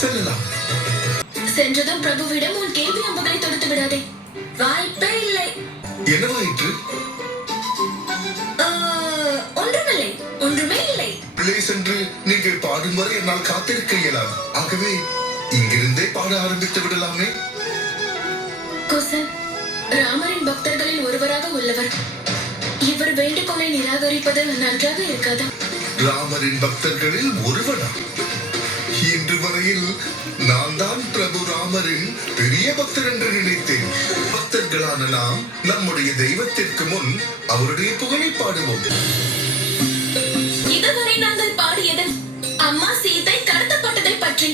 செல்லலாம். சென்றதும் பிரபுவிடம் உன் கேள்வி அம்புகளை தொடுத்து விடாதே. வாய்ப்பே இல்லை. என்னவாயிற்று? ஒன்றுமில்லை, ஒன்றுமே இல்லை. உள்ளே சென்று நீங்கள் பாடும் வரை என்னால் காத்திருக்க இயலாது. ஆகவே இங்கிருந்தே பாட ஆரம்பித்து விடலாமே. குசன், ராமரின் பக்தர்களில் ஒருவராக உள்ளவர். இவர் வேண்டுகோளை நிராகரிப்பது நன்றாக இருக்காதா? ராமரின் பக்தர்களில் ஒருவனா? இன்று வரையில் நான் தான் பிரபு ராமரின் பெரிய பக்தர் என்று நினைத்தேன். பக்தர்களான நாம் நம்முடைய தெய்வத்திற்கு முன் அவருடைய புகழை பாடுவோம். இதுவரை நாங்கள் பாடியது அம்மா சீதை கடத்தப்பட்டதை பற்றி.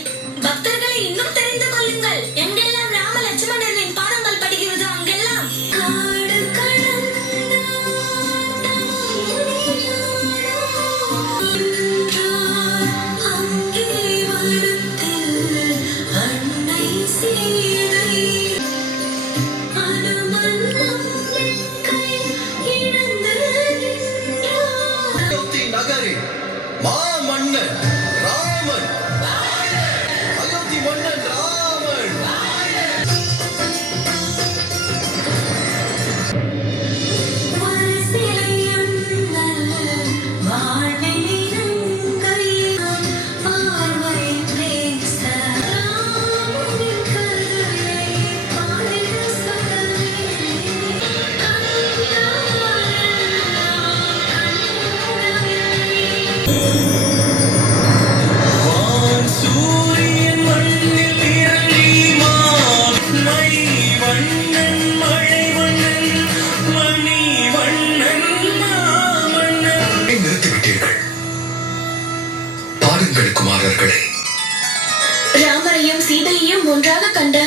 பக்தர்களை இன்னும் தெரிந்து கொள்ளுங்கள். எங்கெல்லாம் ராம லட்சுமணரின் பாடங்கள் படுகிறதோ அங்கெல்லாம் நகரில் மாமன்னன் ராமன், அயோத்தி மன்னன் ராமன். குமாரர்களே, ராமரையும் சீதையையும் ஒன்றாக கண்ட